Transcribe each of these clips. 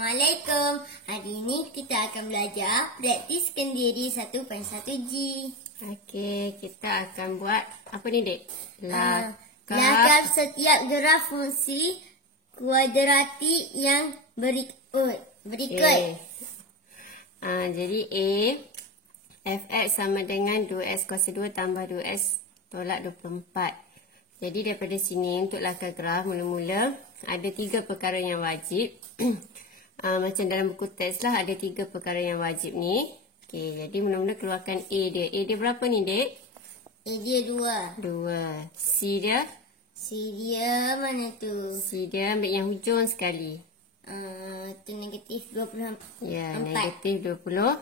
Assalamualaikum. Hari ini kita akan belajar praktiskan diri 1.1G. Okey, kita akan buat apa ni, Dek? Lakar setiap graf fungsi kuadratik yang berikut. Jadi A, fx sama dengan 2x kuasa 2 tambah 2x tolak 24. Jadi daripada sini untuk lakar graf mula-mula ada 3 perkara yang wajib. Macam dalam buku teks lah ada 3 perkara yang wajib ni. Okey, jadi mula-mula keluarkan A dia. A dia berapa ni, Dek? A dia 2. 2. C dia? C dia mana tu? C dia ambil yang hujung sekali. Tu negatif 24. Ya, negatif 24.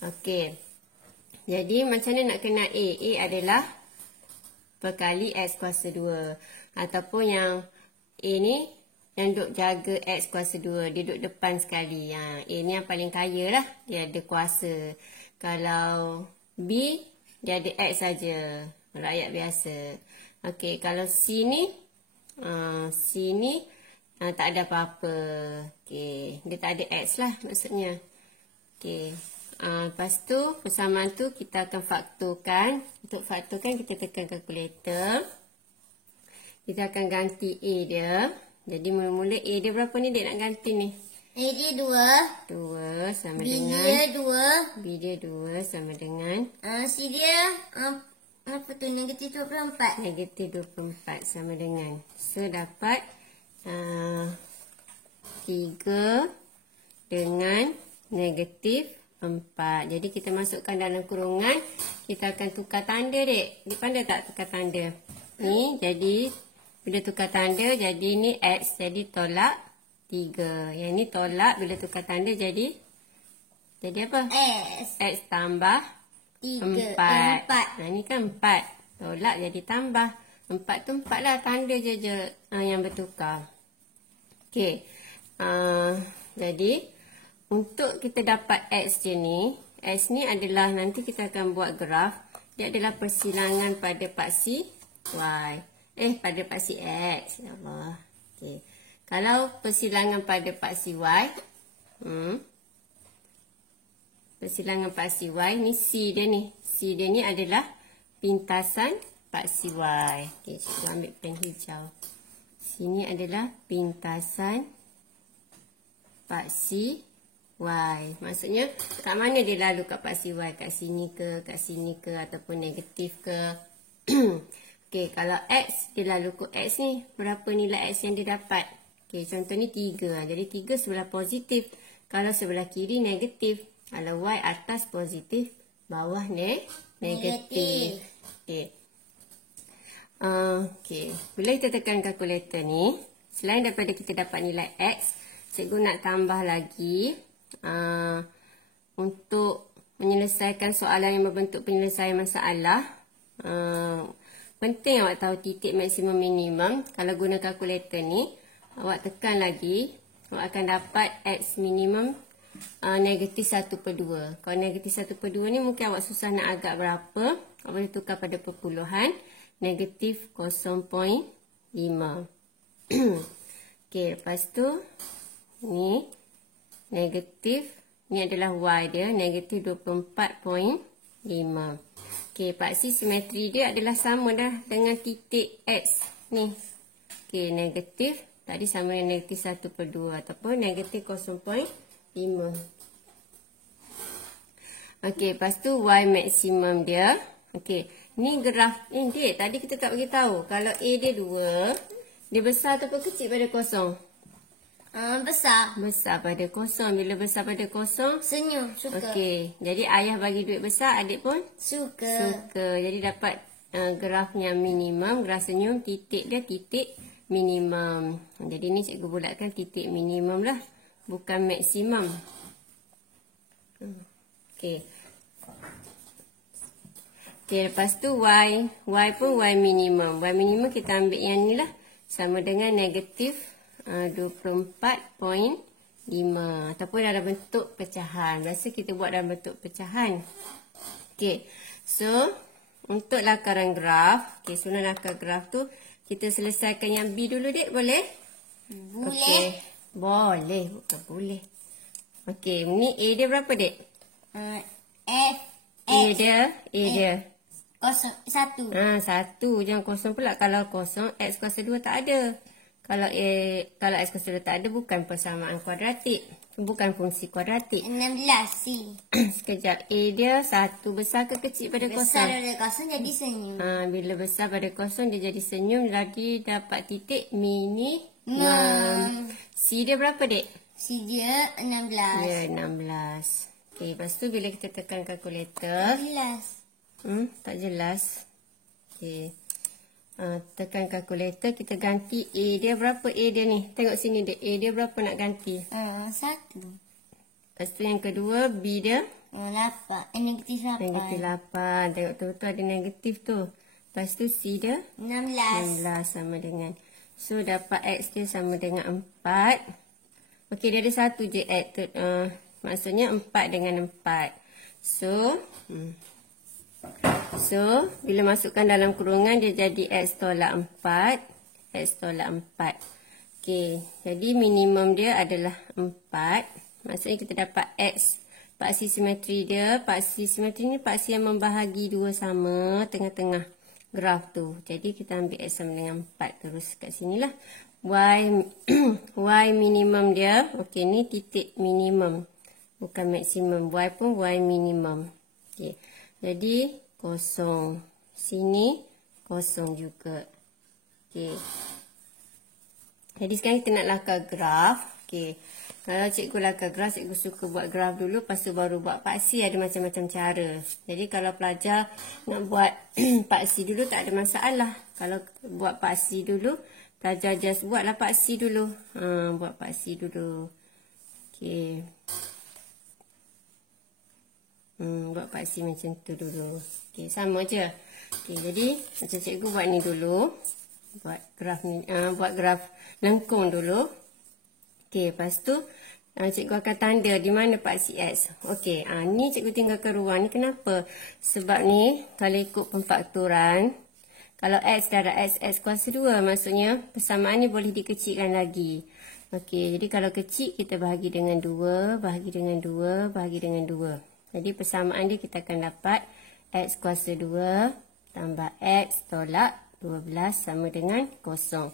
Okey. Jadi macam mana nak kenal A? A adalah perkali X kuasa 2. Ataupun yang A ni yang duk jaga X kuasa 2. Dia duk depan sekali. A ni yang paling kaya lah. Dia ada kuasa. Kalau B, dia ada X saja. Rakyat biasa. Okey, kalau C ni tak ada apa-apa. Okey, dia tak ada X lah maksudnya. Okey. Lepas tu, persamaan tu kita akan faktorkan. Untuk faktorkan, kita tekan kalkulator. Kita akan ganti A dia. Jadi, mula-mula A dia berapa ni, Dek, nak ganti ni? A dia 2. 2 sama B dengan... dia 2. B dia 2 sama dengan... C dia, apa tu, negatif 24. Negatif 24 sama dengan... So, dapat 3 dengan negatif 4. Jadi kita masukkan dalam kurungan. Kita akan tukar tanda, Dek. Dia pandai tak tukar tanda? Ni jadi bila tukar tanda jadi ni X jadi tolak 3. Yang ni tolak bila tukar tanda jadi apa? X tambah 4. Ni kan 4. Tolak jadi tambah. 4 tu 4 lah. Tanda je yang bertukar. Okey. Jadi untuk kita dapat X je ni, X ni adalah nanti kita akan buat graf. Dia adalah persilangan pada paksi Y. Pada paksi X. Ya Allah. Okey. Kalau persilangan pada paksi Y, persilangan paksi Y ni C dia ni. C dia ni adalah pintasan paksi Y. Okey, kita ambil pen hijau. Sini adalah pintasan paksi Y. Maksudnya kat mana dia lalu kat paksi Y? Kat sini ke, ataupun negatif ke? Okey, kalau X dia lalu ke X ni, berapa nilai X yang dia dapat? Okey, contoh ni 3. Jadi 3 sebelah positif. Kalau sebelah kiri negatif. Kalau Y atas positif, bawah negatif. Okey. Okey, bila kita tekan kalkulator ni, selain daripada kita dapat nilai X, cikgu nak tambah lagi untuk menyelesaikan soalan yang berbentuk penyelesaian masalah. Penting awak tahu titik maksimum minimum. Kalau guna kalkulator ni, awak tekan lagi, awak akan dapat X minimum negatif 1/2. Kalau negatif 1/2 ni mungkin awak susah nak agak berapa. Awak boleh tukar pada perpuluhan. Negatif 0.5. Okey, lepas tu ni negatif, ni adalah Y dia, negatif 24.5. Okey, paksi simetri dia adalah sama dah dengan titik X ni. Okey, negatif tadi sama dengan negatif 1/2 ataupun negatif 0.5. Okey, lepas tu Y maksimum dia. Okey, ni graf ni, Dek, tadi kita tak bagi tahu. Kalau A dia 2, dia besar ataupun kecil pada kosong? Besar. Besar pada kosong. Bila besar pada kosong? Senyum, suka. Okey, jadi ayah bagi duit besar, adik pun? Suka. Jadi dapat grafnya minimum. Graf senyum, titik dia titik minimum. Jadi ni cikgu bulatkan titik minimum lah. Bukan maksimum. Okey. Okey, lepas tu Y. Y pun Y minimum. Y minimum kita ambil yang ni lah. Sama dengan negatif 24.5. Ataupun dalam bentuk pecahan. Biasa kita buat dalam bentuk pecahan. Okey. So, untuk lakaran graf. Okey, sebelum lakar graf tu, kita selesaikan yang B dulu, Dek. Boleh? Boleh. Okey. Boleh, bukan boleh. Okey, ni A dia berapa, Dek? F A dia. 1. 1. Jangan kosong pula. Kalau kosong, X kuasa 2 tak ada. Kalau X kuasa 2 tak ada, bukan persamaan kuadratik. Bukan fungsi kuadratik. 16 C. Sekejap. A dia 1 besar ke kecil pada Besar kosong? daripada kosong jadi senyum. Bila besar pada kosong, dia jadi senyum. Jadi dapat titik minimum. C dia berapa, Dek? C dia 16. Ya, 16. Okey, lepas tu bila kita tekan kalkulator. Jelas. Tak jelas. Okey. Tekan kalkulator, kita ganti A dia berapa A dia ni? Tengok sini, Dek. A dia berapa nak ganti? 1. Lepas tu yang kedua, B dia? 8. Negatif 8. Negatif 8. Tengok betul-betul ada negatif tu. Lepas tu C dia? 16. 16 sama dengan. So, dapat X dia sama dengan 4. Okey, dia ada satu je X. Maksudnya 4 dengan 4. So, bila masukkan dalam kurungan, dia jadi X tolak 4. X tolak 4. Okey, jadi minimum dia adalah 4. Maksudnya kita dapat X. Paksi simetri dia. Paksi simetri ni paksi yang membahagi dua sama tengah-tengah graf tu. Jadi kita ambil X sama dengan 4 terus kat sinilah. Y minimum dia. Okey, ni titik minimum. Bukan maksimum. Y pun Y minimum. Okey. Jadi kosong. Sini kosong juga. Okey. Jadi sekarang kita nak lakar graf. Okey. Kalau cikgu lakar graf, cikgu suka buat graf dulu. Lepas tu baru buat paksi. Ada macam-macam cara. Jadi kalau pelajar nak buat paksi dulu tak ada masalah. Kalau buat paksi dulu, pelajar just buatlah paksi dulu. Buat paksi dulu. Okey. Buat paksi macam tu dulu. Okey, sama je. Okey, jadi macam cikgu buat ni dulu. Buat graf ni, buat graf lengkung dulu. Okey, lepas tu cikgu akan tanda di mana paksi X. Okey, ni cikgu tinggalkan ruang ni kenapa? Sebab ni kalau ikut pemfaktoran, kalau X darab X kuasa 2, maksudnya persamaan ni boleh dikecilkan lagi. Okey, jadi kalau kecil kita bahagi dengan 2, bahagi dengan 2, bahagi dengan 2. Jadi persamaan dia kita akan dapat X kuasa 2 tambah X tolak 12 sama dengan 0.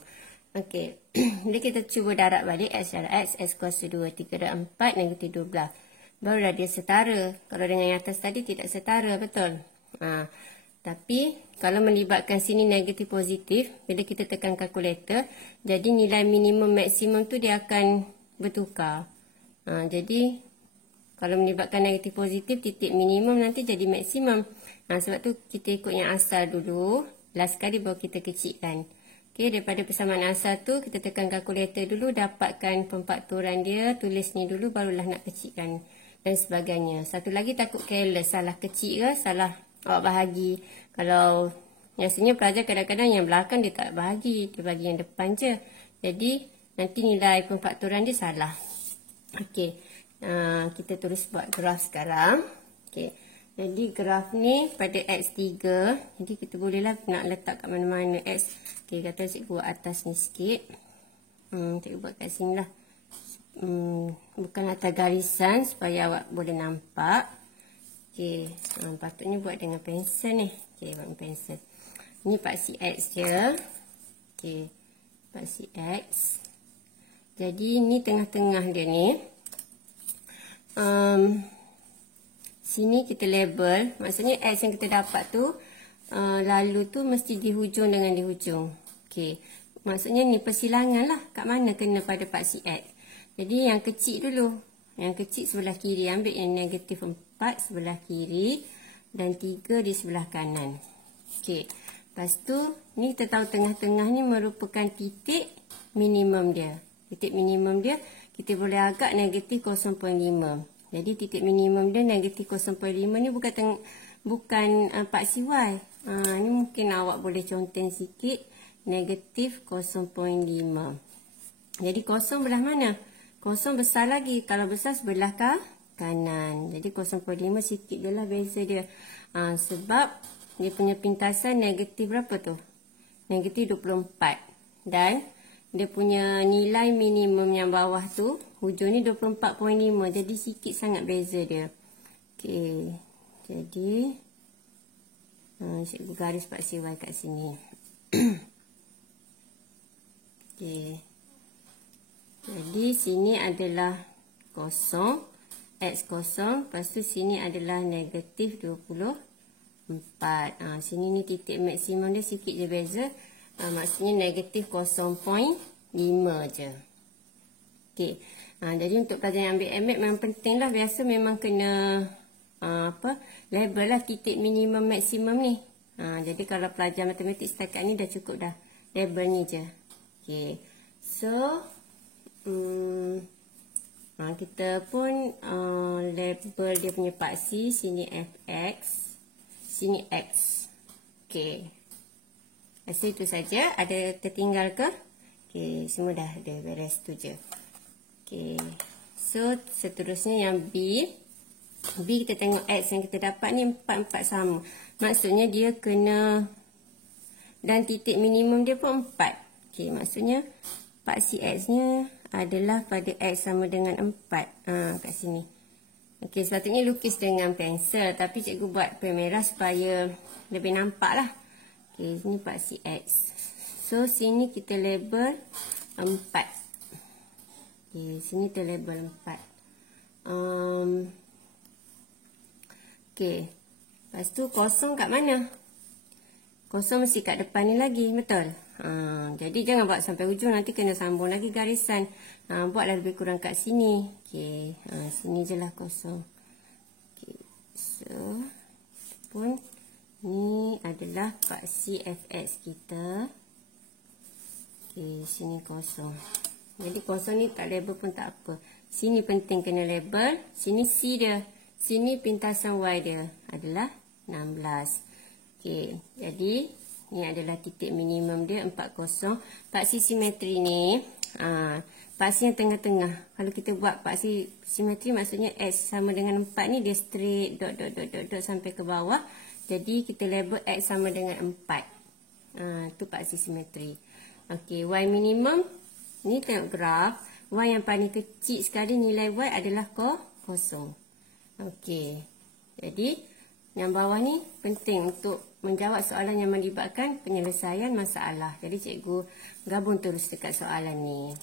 Okey. Jadi kita cuba darab balik X darab X kuasa 2. 3 darab 4 negatif 12. Barulah dia setara. Kalau dengan yang atas tadi tidak setara, betul? Tapi kalau melibatkan sini negatif positif, bila kita tekan kalkulator, jadi nilai minimum maksimum tu dia akan bertukar. Jadi kalau melibatkan negatif positif, titik minimum nanti jadi maksimum. Sebab tu kita ikut yang asal dulu. Last sekali baru kita kecilkan. Okey, daripada persamaan asal tu, kita tekan kalkulator dulu. Dapatkan pemfaktoran dia. Tulis ni dulu, barulah nak kecilkan. Dan sebagainya. Satu lagi takut careless. Salah kecil ke, salah awak bahagi. Kalau biasanya pelajar kadang-kadang yang belakang dia tak bahagi. Dia bagi yang depan je. Jadi, nanti nilai pemfaktoran dia salah. Okey. Kita terus buat graf sekarang. Okey. Jadi graf ni pada X3. Jadi kita bolehlah nak letak kat mana-mana X. Okey, kata cikgu buat atas ni sikit. Cikgu buat kat sini lah. Bukan atas garisan supaya awak boleh nampak. Okey. Patutnya buat dengan pensel ni. Okey, buat dengan pensel. Ni paksi X je. Okey. Paksi X. Jadi ni tengah-tengah dia ni. Sini kita label, maksudnya X yang kita dapat tu lalu tu mesti di hujung dengan di hujung. Okey, maksudnya ni persilangan lah kat mana kena pada paksi X. Jadi yang kecil dulu, yang kecil sebelah kiri, ambil yang negatif 4 sebelah kiri dan 3 di sebelah kanan. Okey, lepas tu ni kita tahu tengah-tengah ni merupakan titik minimum dia. Titik minimum dia kita boleh agak negatif 0.5. Jadi titik minimum dia negatif 0.5 ni bukan paksi Y. Ni mungkin awak boleh conteng sikit. Negatif 0.5. Jadi 0 belah mana? 0 besar lagi. Kalau besar sebelah kanan. Jadi 0.5 sikit je lah beza dia. Sebab dia punya pintasan negatif berapa tu? Negatif 24. Dan dia punya nilai minimum yang bawah tu, hujung ni 24.5. Jadi sikit sangat beza dia. Okey. Jadi cikgu garis paksi Y kat sini. Okey. Jadi sini adalah kosong, X kosong, lepas tu sini adalah negatif 24. Sini ni titik maksimum dia sikit je beza. Maksudnya negatif 0.5 je. Okey. Jadi untuk pelajar yang ambil MX memang penting lah. Biasa memang kena label lah titik minimum maksimum ni. Jadi kalau pelajar matematik setakat ni dah cukup dah. Label ni je. Okey. So kita pun label dia punya paksi. Sini fx, sini x. Okey. Rasa itu saja. Ada tertinggal ke? Okey, semua dah ada. Beres tu je. Okey. So seterusnya yang B. B kita tengok X yang kita dapat ni 4 sama. Maksudnya dia kena, dan titik minimum dia pun 4. Okey, maksudnya paksi X nya adalah pada X sama dengan 4. Kat sini. Okey, sepatutnya lukis dengan pensel. Tapi cikgu buat pen merah supaya lebih nampak lah. Okey, sini paksi X. So, sini kita label 4. Okey, sini kita label 4. Okey. Lepas tu kosong kat mana? Kosong mesti kat depan ni lagi, betul? Jadi jangan buat sampai hujung, nanti kena sambung lagi garisan. Buatlah lebih kurang kat sini. Okey, sini je lah kosong. Okey. So, pun ni adalah paksi fx kita. Okey, sini kosong. Jadi kosong ni tak label pun tak apa. Sini penting kena label, sini C dia. Sini pintasan Y dia adalah 16. Okey, jadi ni adalah titik minimum dia 40. Paksi simetri ni, paksi yang tengah-tengah. Kalau kita buat paksi simetri maksudnya X sama dengan 4 ni dia straight dot sampai ke bawah. Jadi kita label X sama dengan 4. Tu paksi simetri. Okey, Y minimum ni tengok graf. Y yang paling kecil sekali nilai Y adalah kosong. Okey. Jadi yang bawah ni penting untuk menjawab soalan yang melibatkan penyelesaian masalah. Jadi cikgu gabung terus dekat soalan ni.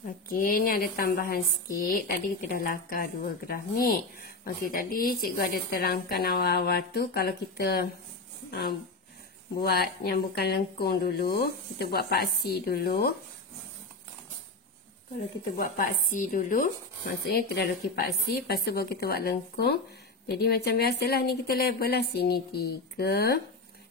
Okey, ni ada tambahan sikit. Tadi kita dah lakar 2 graf ni. Okey, tadi cikgu ada terangkan awal-awal tu kalau kita buat yang bukan lengkung dulu, kita buat paksi dulu. Kalau kita buat paksi dulu, maksudnya kita dah lukis paksi, lepas tu baru kita buat lengkung. Jadi macam biasalah ni kita label lah. Sini 3,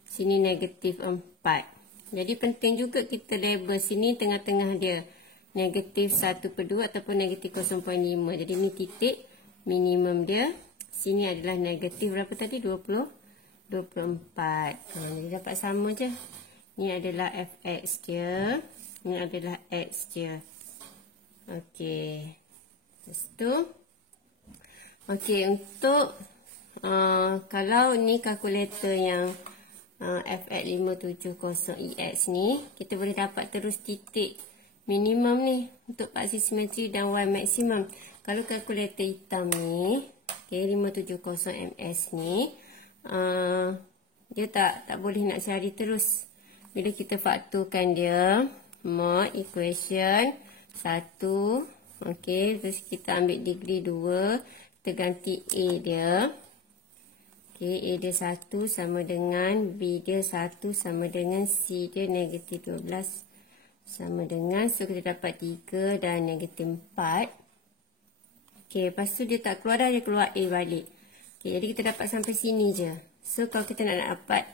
sini negatif 4. Jadi penting juga kita label sini tengah-tengah dia. Negatif 1/2 ataupun negatif 0.5. Jadi ni titik minimum dia. Sini adalah negatif berapa tadi? 24. Jadi dapat sama je. Ni adalah fx dia. Ni adalah x dia. Okey. Lepas tu. Okey, untuk kalau ni kalkulator yang FX570EX ni, kita boleh dapat terus titik minimum ni untuk paksi simetri dan Y maksimum. Kalau kalkulator hitam ni, okay, 570MS ni, dia tak boleh nak cari terus. Bila kita fakturkan dia, mod equation 1, okey, terus kita ambil degree 2, kita ganti A dia. Okey, A dia 1 sama dengan B dia 1 sama dengan C dia negatif 12 sama dengan, so kita dapat 3 dan negatif 4. Okey, lepas tu dia tak keluar dah, dia keluar A balik. Okey, jadi kita dapat sampai sini je. So kalau kita nak dapat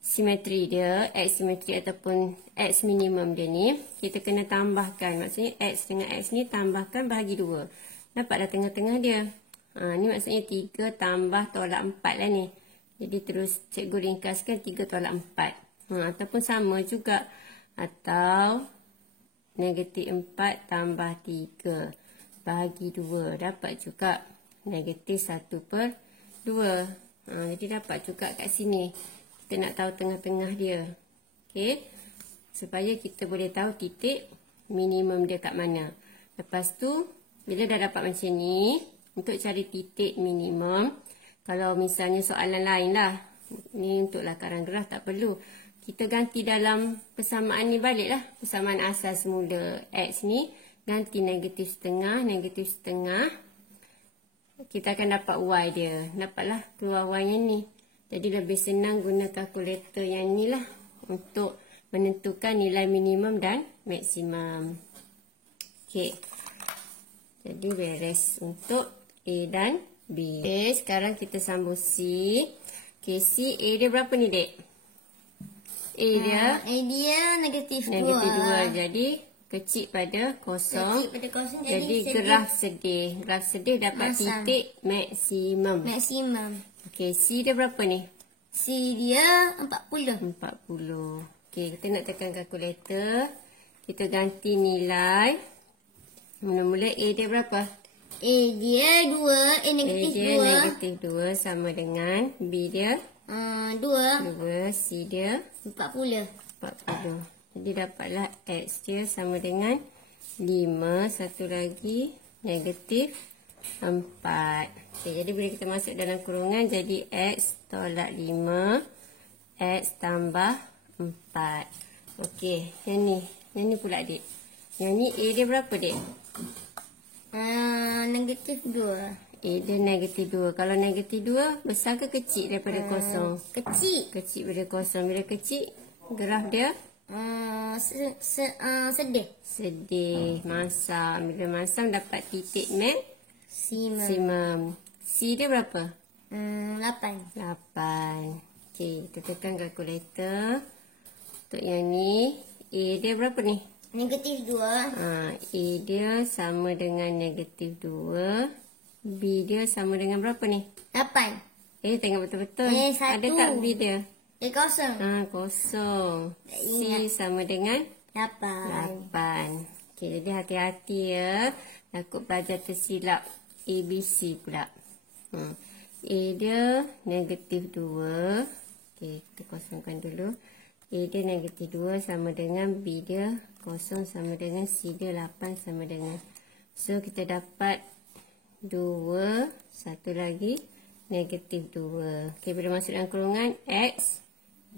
simetri dia, X simetri ataupun X minimum dia ni, kita kena tambahkan. Maksudnya X dengan X ni tambahkan bahagi 2. Dapatlah tengah-tengah dia. Ni maksudnya 3 tambah tolak 4 lah ni. Jadi terus cikgu ringkaskan 3 tolak 4. Ataupun sama juga. Atau negatif 4 tambah 3 bahagi 2. Dapat juga negatif 1/2. Jadi dapat juga kat sini. Kita nak tahu tengah-tengah dia. Okey. supaya kita boleh tahu titik minimum dia kat mana. Lepas tu, bila dah dapat macam ni, untuk cari titik minimum, kalau misalnya soalan lain lah, ni untuk lakaran graf tak perlu. Kita ganti dalam persamaan ni balik lah. Persamaan asas semula X ni, ganti negatif setengah. Kita akan dapat Y dia. Dapatlah keluar Y yang ni. Jadi lebih senang guna kalkulator yang ni lah untuk menentukan nilai minimum dan maksimum. Okey. Jadi beres untuk A dan B. Okey, sekarang kita sambung C. Okey, C, A dia berapa ni, Dek? A dia negatif 2. negatif 2. Jadi kecil pada kosong. Jadi graf sedih. Graf sedih dapat titik maksimum. Okey, C dia berapa ni? C dia 40. 40. Okey, kita nak tekan kalkulator. Kita ganti nilai. Mula-mula A dia berapa? A dia 2. negatif 2 sama dengan B dia 2. 2. C dia 40. 40. Jadi dapatlah X dia sama dengan 5. Satu lagi negatif 4. Okay, jadi bila kita masuk dalam kurungan, jadi X tolak 5. X tambah 4. Okey, yang ni pula, Dek. Yang ni A dia berapa, Dek? Negatif 2. A dia negatif 2. Kalau negatif 2, besar ke kecil daripada kosong? Kecil. Kecil daripada kosong. Bila kecil, graf dia? Sedih. Sedih. Masam. Bila masam, dapat titik maksimum. C dia berapa? 8. 8. Okey, kita tekan kalkulator. Untuk yang ni, A dia berapa ni? Negatif 2. A dia sama dengan negatif 2. B dia sama dengan berapa ni? 8. Tengok betul-betul. 1. Ada tak B dia? Kosong. Kosong. C sama dengan 8. 8. Okey, jadi hati-hati ya. Takut pelajar tersilap ABC pula. A dia negatif 2. Okey, kita kosongkan dulu. A dia negatif 2 sama dengan B dia kosong sama dengan C dia 8 sama dengan. So, kita dapat 2. Satu lagi negatif 2. Okey, bila masuk dalam kurungan X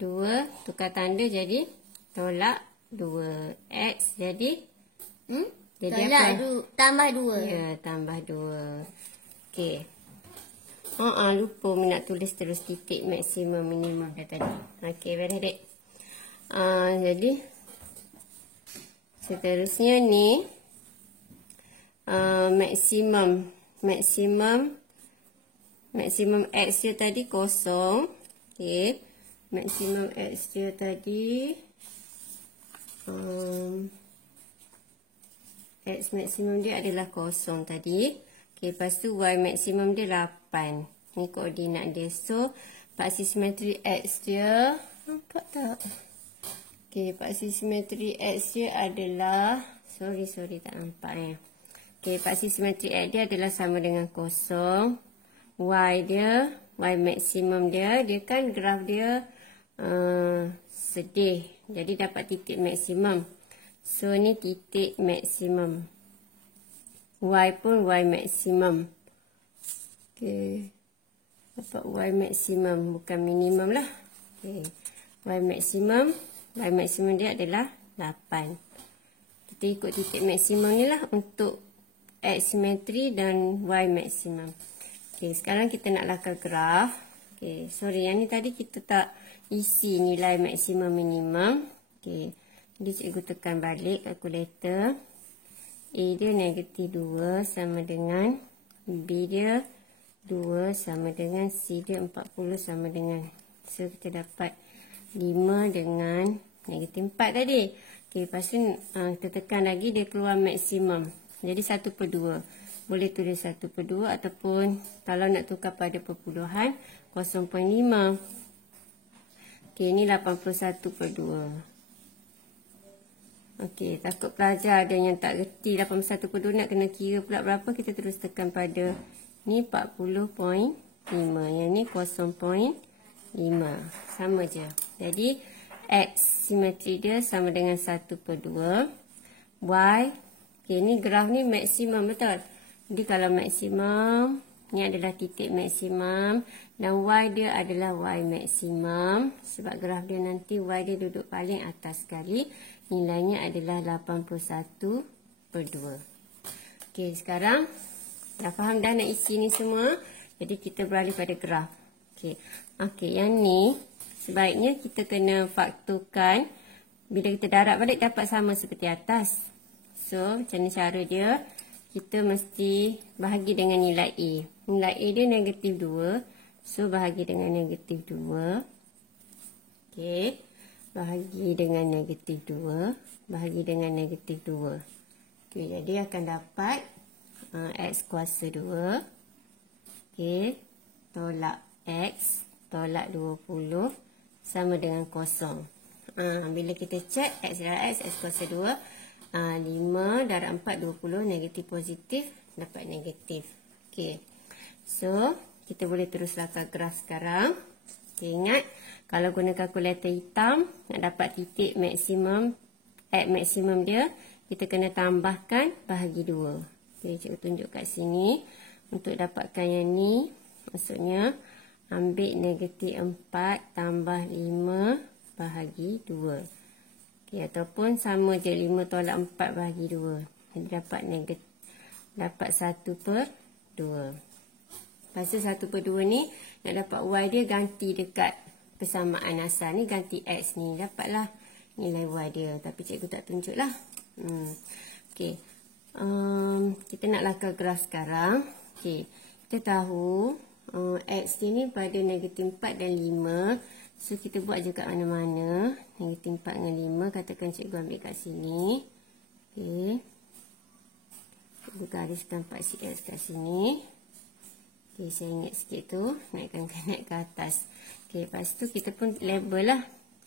2 tukar tanda jadi tolak 2. X jadi jadi apa? Tambah 2. Ya, tambah 2. Okey. Lupa nak tulis terus titik maksimum minimum dah tadi. Okey, beres, Dek. Jadi seterusnya ni maksimum X dia tadi kosong. Okey. Maksimum X dia tadi X maksimum dia adalah kosong tadi. Okey, lepas tu Y maksimum dia 8. Ni koordinat dia. So, paksi simetri X dia, nampak tak? Okey, paksi simetri X dia adalah, sorry tak nampak . Okey, paksi simetri X dia adalah sama dengan kosong. Y maksimum dia kan graf dia sedih. Jadi dapat titik maksimum. So, ni titik maksimum. Y pun Y maksimum. Okey. Dapat Y maksimum. Bukan minimum lah. Okey. Y maksimum dia adalah 8. Kita ikut titik maksimum ni lah untuk X simetri dan Y maksimum. Okey. Sekarang kita nak lakar graf. Okey. Sorry, yang ni tadi kita tak isi nilai maksimum minimum. Okey. Jadi cikgu tekan balik kalkulator. A dia negatif 2 sama dengan B dia 2 sama dengan C dia 40 sama dengan. So, kita dapat 5 dengan negatif 4 tadi. Okey, lepas tu kita tekan lagi dia keluar maksimum. Jadi 1/2. Boleh tulis 1/2 ataupun kalau nak tukar pada perpuluhan 0.5. Okey, ni 81/2. Okey, takut pelajar ada yang tak reti 81/2 nak kena kira pula berapa, kita terus tekan pada ni 40.5. Yang ni 0.5. Sama je. Jadi X simetri dia sama dengan 1/2. Y, okay, ni graf ni maksimum betul. Jadi kalau maksimum, ni adalah titik maksimum. Dan Y dia adalah Y maksimum. Sebab graf dia nanti Y dia duduk paling atas sekali. Nilainya adalah 81/2. Okay, sekarang dah faham dah nak isi ni semua. Jadi kita beralih pada graf. Okay, yang ni sebaiknya kita kena faktorkan. Bila kita darab balik dapat sama seperti atas. So, macam ni cara dia. Kita mesti bahagi dengan nilai A. Nilai A dia -2. So, bahagi dengan -2. Okay. Bahagi dengan -2. Bahagi dengan -2. Okay, jadi akan dapat X kuasa 2. Okay. Tolak X. Tolak 20. Sama dengan kosong. Bila kita cek X darab X kuasa 2. 5 darab 4, 20. Negatif positif. Dapat negatif. Okay. So, kita boleh terus lakar graf sekarang. Okay, ingat, kalau guna kalkulator hitam, nak dapat titik maksimum, X maksimum dia, kita kena tambahkan bahagi 2. Okay, cikgu tunjuk kat sini. Untuk dapatkan yang ni, maksudnya, ambil -4 tambah 5 bahagi 2. Okay, ataupun sama je 5 tolak 4 bahagi 2. Jadi dapat 1/2. Pasal 1/2 ni, nak dapat Y dia ganti dekat persamaan asal ni, ganti X ni. Dapatlah nilai Y dia. Tapi cikgu tak tunjuk lah. Okay. Kita nak lakar graf sekarang. Okay. Kita tahu X dia ni pada -4 dan 5. So, kita buat je kat mana-mana. -4 dengan 5. Katakan cikgu ambil kat sini. Okay. Cikgu gariskan 4cx kat sini. Okay, saya ingat sikit tu. Naik ke atas. Okay, lepas tu kita pun label lah.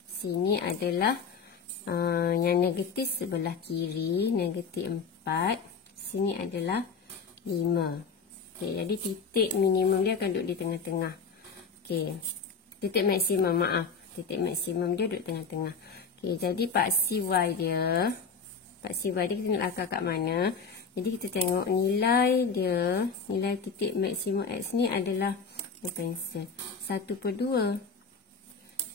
Sini adalah yang negatif sebelah kiri. -4. Sini adalah 5. Okay, jadi titik minimum dia akan duduk di tengah-tengah. Okay. Titik maksimum, maaf. Titik maksimum dia duduk tengah-tengah. Okay, jadi paksi Y dia. Paksi Y dia kita nak lakar kat mana. Jadi kita tengok nilai dia. Nilai titik maksimum X ni adalah 1/2.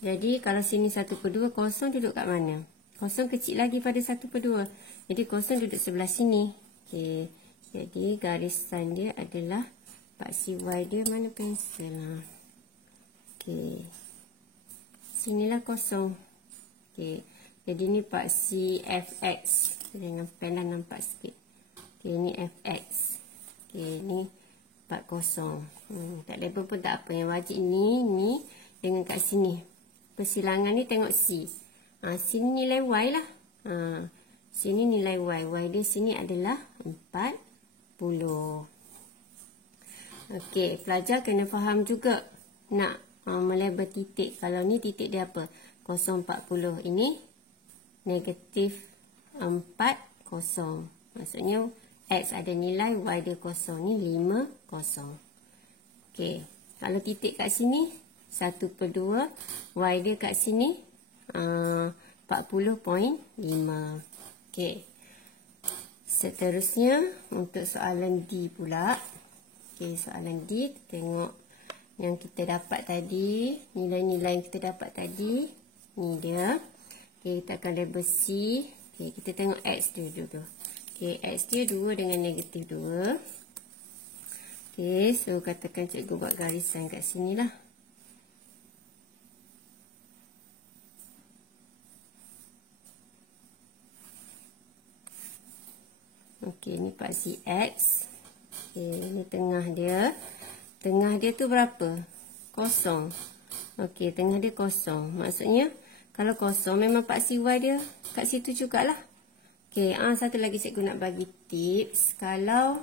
Jadi kalau sini 1/2, kosong duduk kat mana? Kosong kecil lagi pada 1/2. Jadi kosong duduk sebelah sini. Okay. Jadi garisan dia adalah paksi Y dia mana pensel lah. Okay. Sinilah kosong. Okay. Jadi ni paksi FX. Dengan pen lah nampak sikit. Okay, ni FX. Okay, ni 40. Tak label pun tak apa. Yang wajib ni dengan kat sini. Persilangan ni tengok C. Sini nilai Y lah. Sini nilai Y. Y dia sini adalah 40. Okey, pelajar kena faham juga nak melabel titik. Kalau ni titik dia apa? 0,40. Ini negatif 40. Maksudnya X ada nilai, Y dia kosong. Ni 50. Okey, kalau titik kat sini 1/2. Y dia kat sini 40.5. Okey. Seterusnya untuk soalan D pula. Okey, soalan D, kita tengok yang kita dapat tadi, nilai-nilai yang kita dapat tadi. Ni dia. Okey, kita akan label C. Okey, kita tengok X dia dulu. Okey, X dia 2 dengan -2. Okey, so katakan cikgu buat garisan kat sini lah. Okey, ni paksi X. Okey, ni tengah dia. Tengah dia tu berapa? Kosong. Okey, tengah dia kosong. Maksudnya, kalau kosong memang paksi Y dia kat situ jugalah. Okey, satu lagi cikgu nak bagi tips. Kalau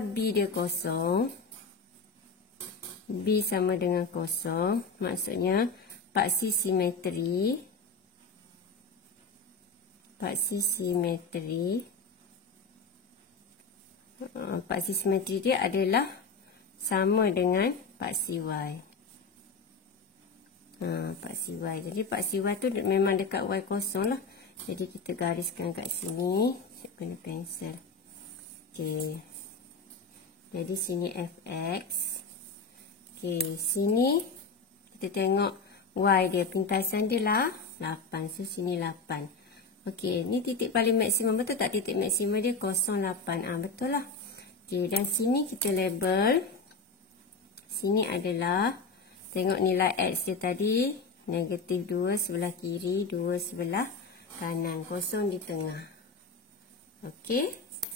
B dia kosong, B sama dengan kosong, maksudnya paksi simetri. Paksi simetri dia adalah sama dengan paksi Y. paksi Y. Jadi paksi Y tu memang dekat Y kosong lah. Jadi kita gariskan kat sini. Saya guna pensel. Okey. Jadi sini fx. Okey, sini kita tengok Y dia, pintasan dia lah 8. So sini 8. Okey, ni titik paling maksimum, betul tak? Titik maksimum dia 0,8. Betul lah. Okey, dan sini kita label. Sini adalah, tengok nilai X dia tadi, negatif 2 sebelah kiri, 2 sebelah kanan, kosong di tengah. Okey.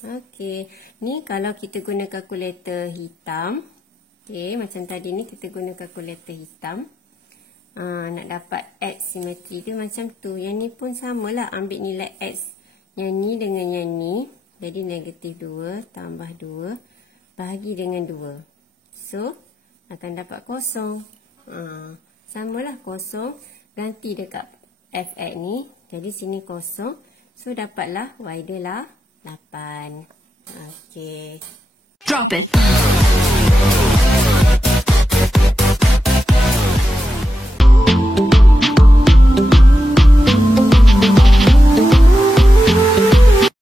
Okey. Ni kalau kita guna kalkulator hitam. Okey, macam tadi ni kita guna kalkulator hitam. Nak dapat X simetri dia macam tu. Yang ni pun samalah, ambil nilai X yang ni dengan yang ni. Jadi negatif 2 tambah 2 bahagi dengan 2. So, akan dapat kosong. Samalah kosong. Ganti dekat fx ni. Jadi sini kosong. So, dapatlah Y dia lah 8. Okey. Drop it.